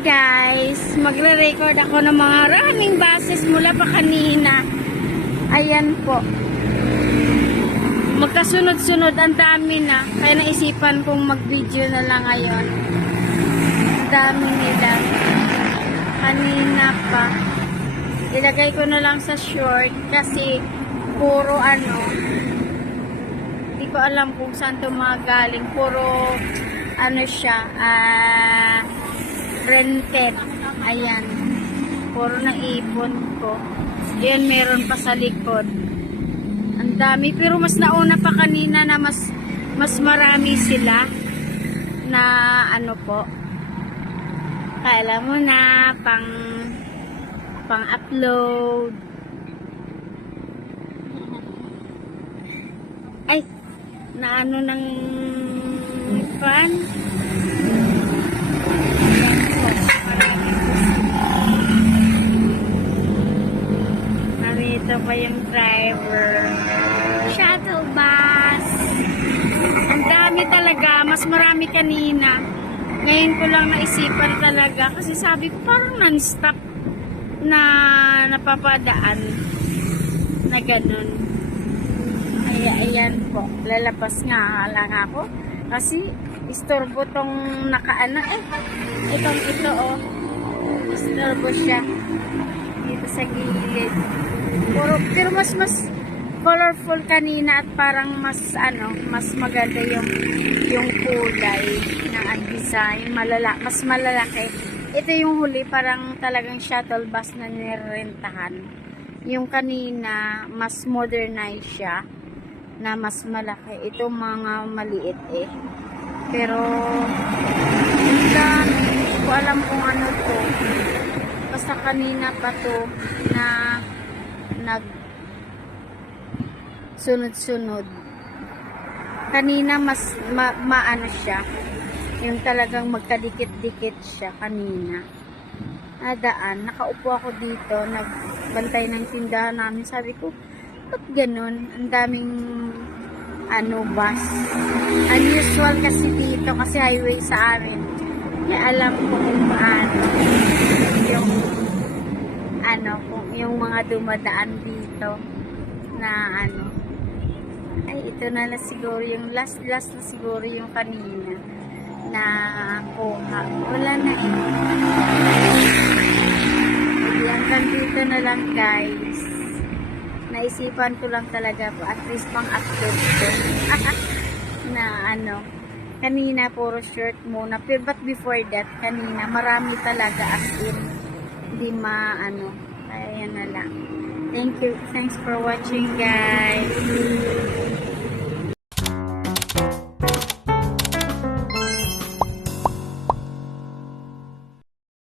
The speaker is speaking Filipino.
guys, magre-record ako ng mga maraming bases mula pa kanina. Ayan po. Magkasunod-sunod ang dami na. Kaya naisipan kong mag-video na lang ngayon. Ang dami nila. Kanina pa. Ilagay ko na lang sa short kasi puro hindi ko alam kung saan ito magaling. Puro siya, rented. Ayan. Puro na ipon ko. Yan, meron pa sa likod. Ang dami. Pero mas nauna pa kanina na mas marami sila na po. Kala mo na pang-upload. Ay, na ng fan. Narito pa yung driver. Shuttle bus. Ang dami talaga. Mas marami kanina. Ngayon ko lang naisipan talaga. Kasi sabi ko parang non-stop na napapadaan. Na ganun. Ayan po. Lalapas nga lang ako. Kasi istorbo tong ito istorbo siya dito sa gilid. Pero mas colorful kanina at parang mas maganda yung kulay ng design, mas malalaki. Ito yung huli parang talagang shuttle bus na nirentahan. Yung kanina mas modernized siya na mas malaki. Ito mga maliit pero hindi ko alam kung ano to. Basta kanina pa to na sunod-sunod. Kanina mas maano siya. Yung talagang magkadikit-dikit siya kanina. Nadaan, nakaupo ako dito, nagbantay ng tindahan namin. Sabi ko, ba't ganun? Ang daming bus. Unusual kasi dito kasi highway sa amin. Kaya alam ko kung paano kung yung mga dumadaan dito na ay ito na siguro yung last na siguro yung kanina na kuha. Wala na hanggang dito na lang guys. Naisipan ko lang talaga po at least pang-upload ko na kanina puro short muna, pero but before that kanina marami talaga as in hindi kaya yan na lang. Thanks for watching guys.